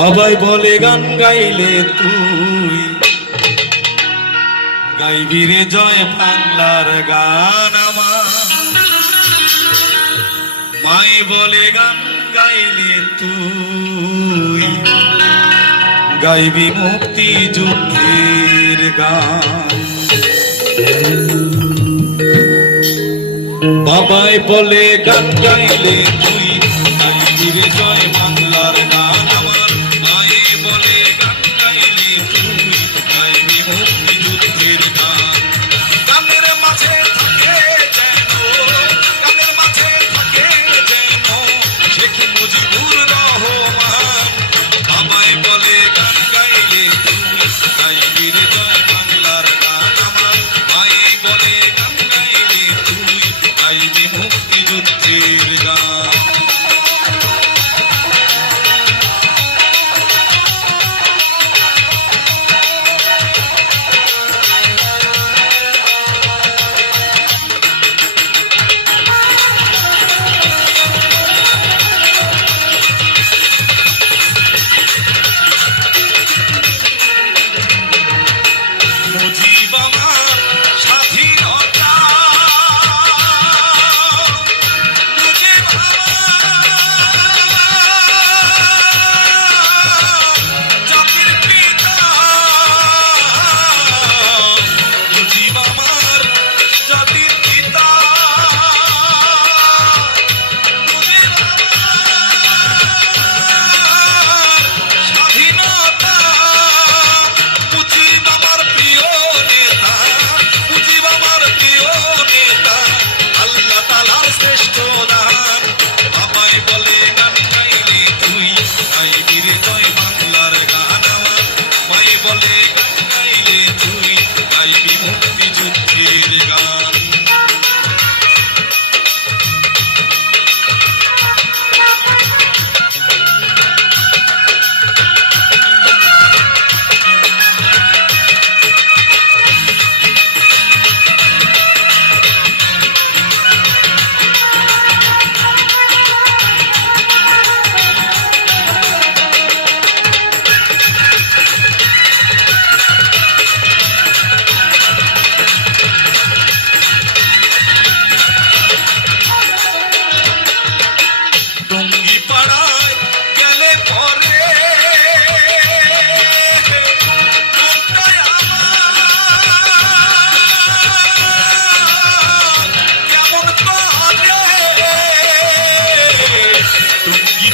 সবাই বলে গান গাইলে তুই গাইবি রে জয় বাংলার গান আমার। মাই বলে গান গাইলে তুই গাইবি মুক্তি যুদ্ধের গান। বাবাই বলে গান গাইলে তুই গাইবি রে জয় বাংলার গান আমার। মাই বলে গান গাইলে তুই গাইবি মুক্তি যুদ্ধের গান। গানের মাঝে থাকে যেন, গানের মাঝে থাকে যেন শেখ মুজিবুর রহমান। বাবাই বলে গান গাইলে তুই গাইবি রে জয় বাংলার গান আমার। মাই বলে গান গাইলে তুই গাইবি মুক্তি যুদ্ধের গান। মুজিব আমার স্বাধীনতা, মুজিব আমার জাতির পিতা, মুজিব আমার জাতির পিতা, মুজিব আমার স্বাধীনতা, মুজিব আমার প্রিয় নেতা, মুজিব আমার প্রিয় নেতা, আল্লাহ তাআলার শ্রেষ্ঠ দান। বাবাই বলে গান গাইলে তুই গাইবি রে জয় বাংলার গান আমার। মাই বলে গান গাইলে তুই গাইবি মুক্তি যুদ্ধের গান। টঙ্গী পাড়ায় গেলে পরে মনটায় আমার কেমন করে। টঙ্গী